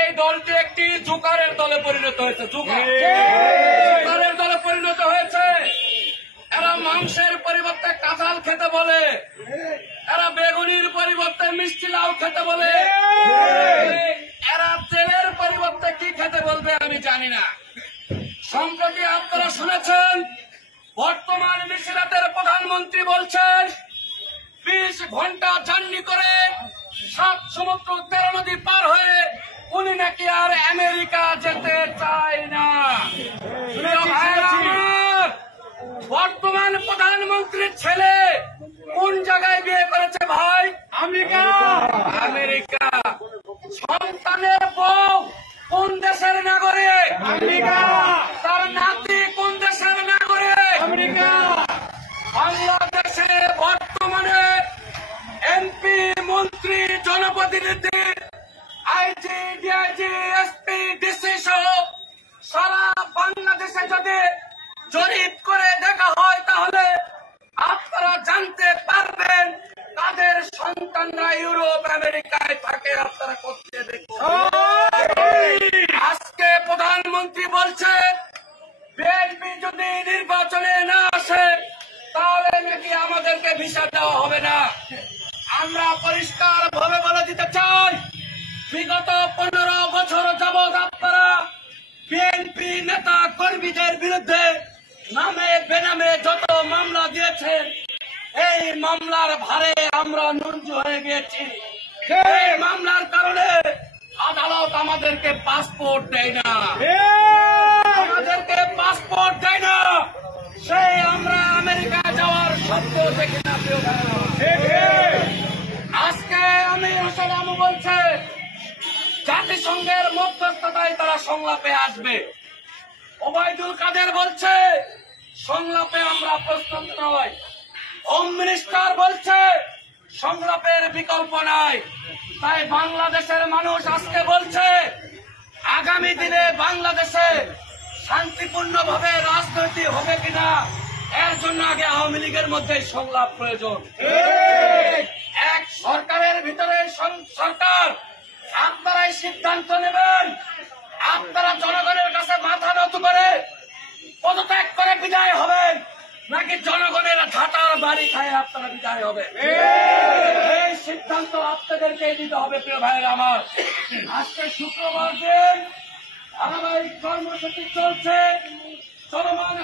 এই দলটি একটি জোকারের দলে পরিণত হয়েছে। জোকারের দলে পরিণত হয়েছে। এরা মাংসের পরিবর্তে কাঁঠাল খেতে বলে, এরা বেগুনির পরিবর্তে মিষ্টি লাউ খেতে বলে, এরা তেলের পরিবর্তে কি খেতে বলবে আমি জানি না। সম্প্রতি আপনারা শুনেছেন বর্তমান মিশরাতের প্রধানমন্ত্রী বলছেন 20 ঘন্টা জার্নি করে 7 সমুদ্র 13 নদী পার হয়ে উনি নাকি আর আমেরিকা যেতে চায় না। বর্তমান প্রধানমন্ত্রীর ছেলে কোন জায়গায় বিয়ে করেছে ভাই? আমেরিকা। আমেরিকা। সন্তানের বউ কোন দেশের নাগরিক? আমেরিকা। তার নাতি কোন দেশের নাগরিক? আমেরিকা। বাংলাদেশে বর্তমানে এমপি, মন্ত্রী, জনপ্রতিনিধি, আইজি, ডিআইজি, এসপি, ডিসি সহ সারা বাংলাদেশে যদি জরিপ করে দেখা হয় তাহলে আপনারা জানতে পারবেন তাদের সন্তানরা ইউরোপ আমেরিকায় থাকে। আপনারা করতে দেখুন। আজকে প্রধানমন্ত্রী বলছে বিএনপি যদি নির্বাচনে না আসে তাহলে নাকি আমাদেরকে ভিসা দেওয়া হবে না। আমরা পরিষ্কার ভাবে বলে দিতে চাই, বিগত 15 বছর যাবৎ আপনারা বিএনপি নেতা কর্মীদের বিরুদ্ধে নামে বেনামে যত মামলা দিয়েছেন, এই মামলার ভারে আমরা নুঞ্জু হয়ে গিয়েছি। এই মামলার কারণে আদালত আমাদেরকে পাসপোর্ট দেয় না, আমাদেরকে পাসপোর্ট দেয় না। সেই আমরা আমেরিকা যাওয়ার স্বপ্ন দেখি না। আজকে আমি হাসান বলছে জাতিসংঘের মধ্যস্থতায় তারা সংলাপে আসবে। ওবায়দুল কাদের বলছে সংলাপে আমরা প্রস্তুত নই। হোম মিনিস্টার বলছে সংলাপের বিকল্প নাই। তাই বাংলাদেশের মানুষ আজকে বলছে আগামী দিনে বাংলাদেশে শান্তিপূর্ণভাবে রাজনীতি হবে কিনা এর জন্য আগে আওয়ামী লীগের মধ্যে সংলাপ প্রয়োজন। এক সরকারের ভিতরে সরকার আপনারাই সিদ্ধান্ত নেবেন। আপনারা জনগণের কাছে মাথা নত করে পদত্যাগ করে বিদায় হবেন নাকি জনগণের ঝাঁটার বাড়ি খায় আপনারা বিদায় হবেন। এই সিদ্ধান্ত আপনাদেরকে নিতে হবে। প্রিয় ভাইয়েরা আমার, আজকে শুক্রবার দিন ধারাবাহিক কর্মসূচি চলছে। চলমান